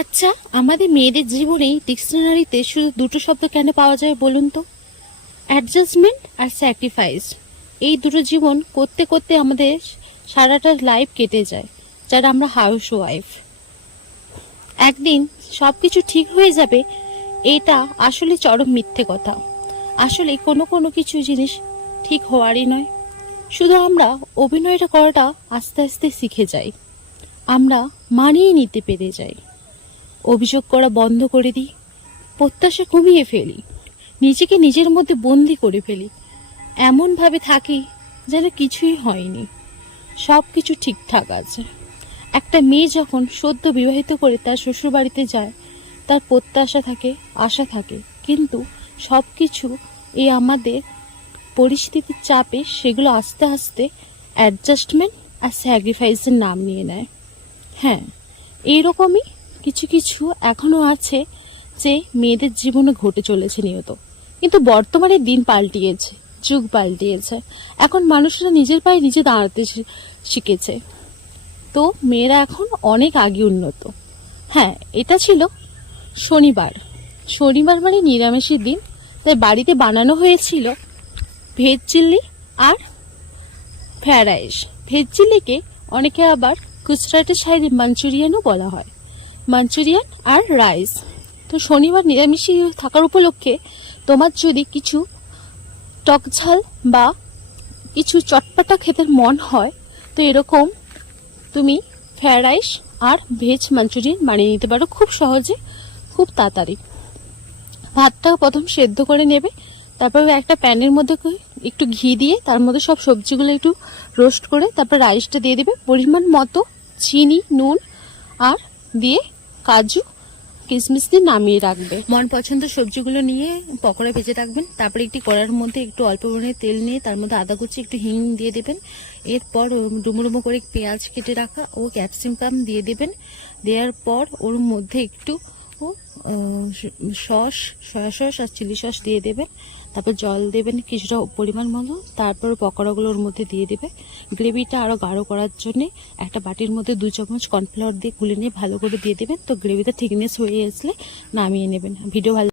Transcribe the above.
আচ্ছা, আমাদের মেয়েদের জীবনেই ডিকশনারিতে শুধু দুটো শব্দ কেন পাওয়া যায় বলুন তো? অ্যাডজাস্টমেন্ট আর স্যাক্রিফাইস। এই দুটো জীবন করতে করতে আমাদের সারাটা লাইফ কেটে যায়, যারা আমরা হাউস ওয়াইফ। একদিন সবকিছু ঠিক হয়ে যাবে, এটা আসলে চরম মিথ্যে কথা। আসলে কোনো কোনো কিছু জিনিস ঠিক হওয়ারই নয়, শুধু আমরা অভিনয়টা করাটা আস্তে আস্তে শিখে যাই, আমরা মানিয়ে নিতে পেরে যাই, অভিযোগ করা বন্ধ করে দিই, প্রত্যাশা কমিয়ে ফেলি, নিজেকে নিজের মধ্যে বন্দি করে ফেলি, এমনভাবে থাকি যেন কিছুই হয়নি, সব কিছু ঠিকঠাক আছে। একটা মেয়ে যখন সদ্য বিবাহিত করে তার শ্বশুরবাড়িতে যায়, তার প্রত্যাশা থাকে, আশা থাকে, কিন্তু সব কিছু এই আমাদের পরিস্থিতির চাপে সেগুলো আস্তে আস্তে অ্যাডজাস্টমেন্ট আর স্যাক্রিফাইসের নাম নিয়ে নেয়। হ্যাঁ, এইরকমই কিছু কিছু এখনো আছে যে মেয়েদের জীবনে ঘটে চলেছে নিয়ত। কিন্তু বর্তমানে দিন পাল্টিয়েছে, যুগ পাল্টিয়েছে, এখন মানুষরা নিজের পায়ে নিজে দাঁড়াতে শিখেছে। তো মেয়েরা এখন অনেক আগে উন্নত। হ্যাঁ, এটা ছিল শনিবার। শনিবার মানে নিরামিষের দিন, তাই বাড়িতে বানানো হয়েছিল ভেজ চিল্লি আর ফ্রাইড রাইস। ভেজ চিল্লিকে অনেকে আবার গুজরাটের সাইডে মাঞ্চুরিয়ানও বলা হয়। মাঞ্চুরিয়ান আর রাইস। তো শনিবার নিরামিষই থাকার উপলক্ষে তোমার যদি কিছু টক ঝাল বা কিছু চটপাটা খেতে মন হয়, তো এরকম তুমি ফ্রাইড রাইস আর ভেজ মাঞ্চুরিয়ান বানিয়ে নিতে পারো খুব সহজে, খুব তাড়াতাড়ি। ভাতটা প্রথম সেদ্ধ করে নেবে, তারপর একটা প্যানের মধ্যে একটু ঘি দিয়ে তার মধ্যে সব সবজিগুলো একটু রোস্ট করে তারপর রাইসটা দিয়ে দেবে, পরিমাণ মতো চিনি, নুন আর দিয়ে কাজু কিশমিশ দিয়ে নামিয়ে রাখবে। মন পছন্দ সবজিগুলো নিয়ে পকোড়া ভেজে রাখবেন। তারপরে একটি কড়ার মধ্যে একটু অল্প পরিমাণে তেল নিয়ে তার মধ্যে আদা কুচি, একটু হিং দিয়ে দেবেন। এরপর ডুমো ডুমো করে পেঁয়াজ কেটে রাখা ও ক্যাপসিকাম দিয়ে দেবেন। দেওয়ার পর ওর মধ্যে একটু সস, সয়া সস আর চিলি সস দিয়ে দেবেন। তারপর জল দেবেন কিছুটা পরিমাণ মতো, তারপর পকোড়াগুলো ওর মধ্যে দিয়ে দেবে। গ্রেভিটা আরও গাঢ় করার জন্য একটা বাটির মধ্যে 2 চামচ কর্নফ্লাওয়ার দিয়ে গুলে নিয়ে ভালো করে দিয়ে দেবেন। তো গ্রেভিটা থিকনেস হয়ে আসলে নামিয়ে নেবেন। ভিডিও ভালো